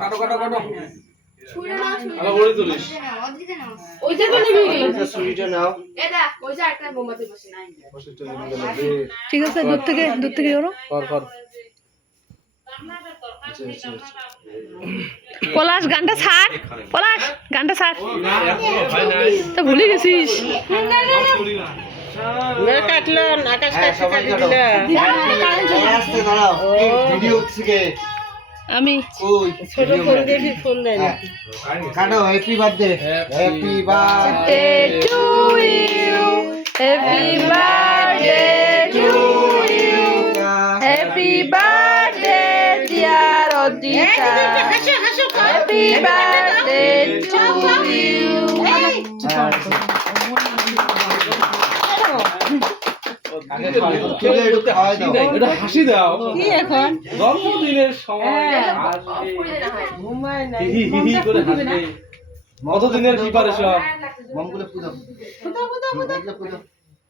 কাটো কাটো কাটো ছুরিটা নাও আলো বলে তুলিস ওদিকে নাও ওইটা তো নিবি এটা ছুরিটা নাও এটা ওই যে একটা মোমবাতি বসে ঠিক আছে দূর থেকে ওরো কর পলাশ গানটা ছাড় পলাশ গানটা ছাড় তো ভুলে গেছিস কাটলেন আকাশ সবাই কাটো আস্তে দাঁড়াও ভিডিও থেকে আমি কই ছোট ফোন দিয়ে ফোন দেয় না কাটো happy birthday happy birthday to you happy birthday to you happy birthday dear Adita happy birthday to you এটা হাসি দাও কি এখন জন্মদিনের সময় ঘুমায় না হি হি হি করে হাসবে কতদিনের প্রিপারেশন মমগুলো পূজা পূজা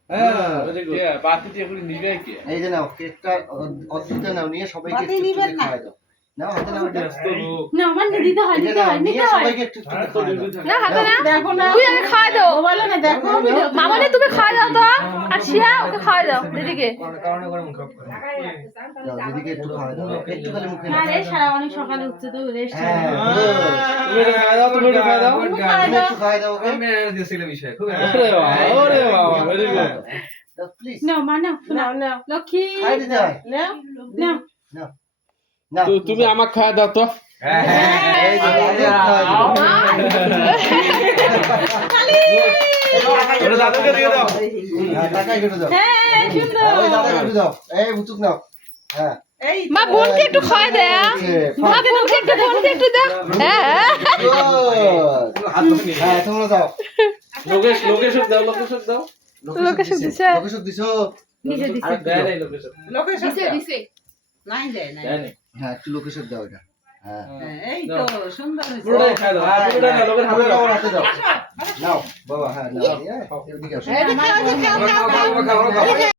হ্যাঁ বাতি দিয়ে করে নিবে কি এই যে নাও কেকটা অদ্ভুত নাও নিয়ে সবাইকে বাতি একটু নিবেন একটু না। খাওয়াই দাও নাও হাতে নাও এটা ব্যস্ত লোক না আমার দিতে হয় এটা নাও নিয়ে সবাইকে একটু একটু খাওয়াই দাও না হাতে না দেখো না তুই আগে খাওয়াই দাও মোবাইলে না দেখো মামনি তুমি খাওয়াই দাও তো আর শিয়া ওকে খাওয়াই দাও দিদিকে দাও দিদিকে একটু খাওয়াই দাও একটু খালি মুখে না রে সারা অনেক সকালে উঠছে তো রেস্ট হ্যাঁ তুমি এটা খাওয়া দাও তুমি এটা খাওয়া দাও তুমি একটু খাওয়াই দাও ওকে ওরে বাবা ভেরি গুড দাও প্লিজ নাও মা নাও নাও নাও লক্ষ্মী খাই দিতে হয় নাও নাও নাও নাও তুমি আমাকে খাওয়া দাও তো এই যে দাদু খাওয়াই দাও ওটা দাদুকে দিয়ে দাও হ্যাঁ টাকাই কেটে দাও হ্যাঁ সুন্দর ওই দাদা কেটে দাও এই বুতুক নাও হ্যাঁ এই মা বোনকে একটু খাওয়াই দে মা বোনকে একটু দে হ্যাঁ হ্যাঁ তোমরা দাও লোকেশ দাও লোকেশন দিছে লোকেশন দিছো দিছে দিছে আর দেয় নাই লোকেশ লোকেশন দিছে দিছে নাই দেয় নাই দেয় নাই হ্যাঁ একটু লোকেশন দাও এটা হ্যাঁ এই তো সুন্দর হয়েছে পুরোটাই খাওয়া দাও পুরোটা না লোকের হাতে দাও হাতে দাও নাও বাবা হ্যাঁ নাও এদিকে আসো এই যে খাও যে খাও